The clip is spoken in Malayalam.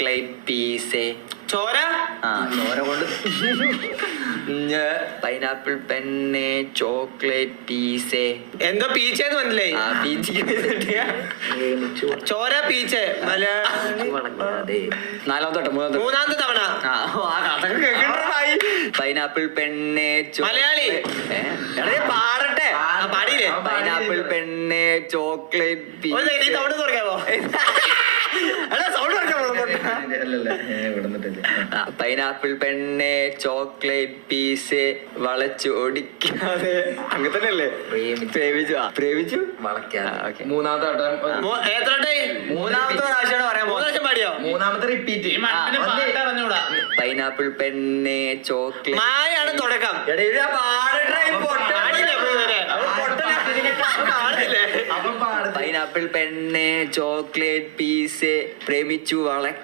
Chocolate piece. ചോര ചോര കൊണ്ട് പൈനാപ്പിൾ പെണ്ണ് ചോക്ലേറ്റ് പീസ്. എന്തോ പീച്ചേന്ന് മനസ്സിലായി. ചോര പീച്ച് മൂന്നാമത്തെ തവണ. പൈനാപ്പിൾ പെണ്ണ് മലയാളി പാടട്ടെ. പാടിയില്ലേ? പൈനാപ്പിൾ പെണ്ണ് ചോക്ലേറ്റ് പീസ്. സൗണ്ട് തുറക്കാമോ? പൈനാപ്പിൾ പെണ്ണ് ചോക്ലേറ്റ് പീസ് വളച്ചു ഒടിക്കാതെ അങ്ങനെ തന്നെയല്ലേ? പ്രേമിച്ചു വളയ്ക്കാതെ. മൂന്നാമത്തെ പ്രാവശ്യമാണ് പറയാം. 3 പ്രാവശ്യം പാടിയോ? മൂന്നാമത്തെ റിപ്പീറ്റ്. പൈനാപ്പിൾ പെണ്ണ് ചോക്ലേറ്റ് മായാണ് തുടക്കം. പൈനാപ്പിൾ പെണ്ണ് ചോക്ലേറ്റ് പീസ് പ്രേമിച്ചു വളയ്ക്കാൻ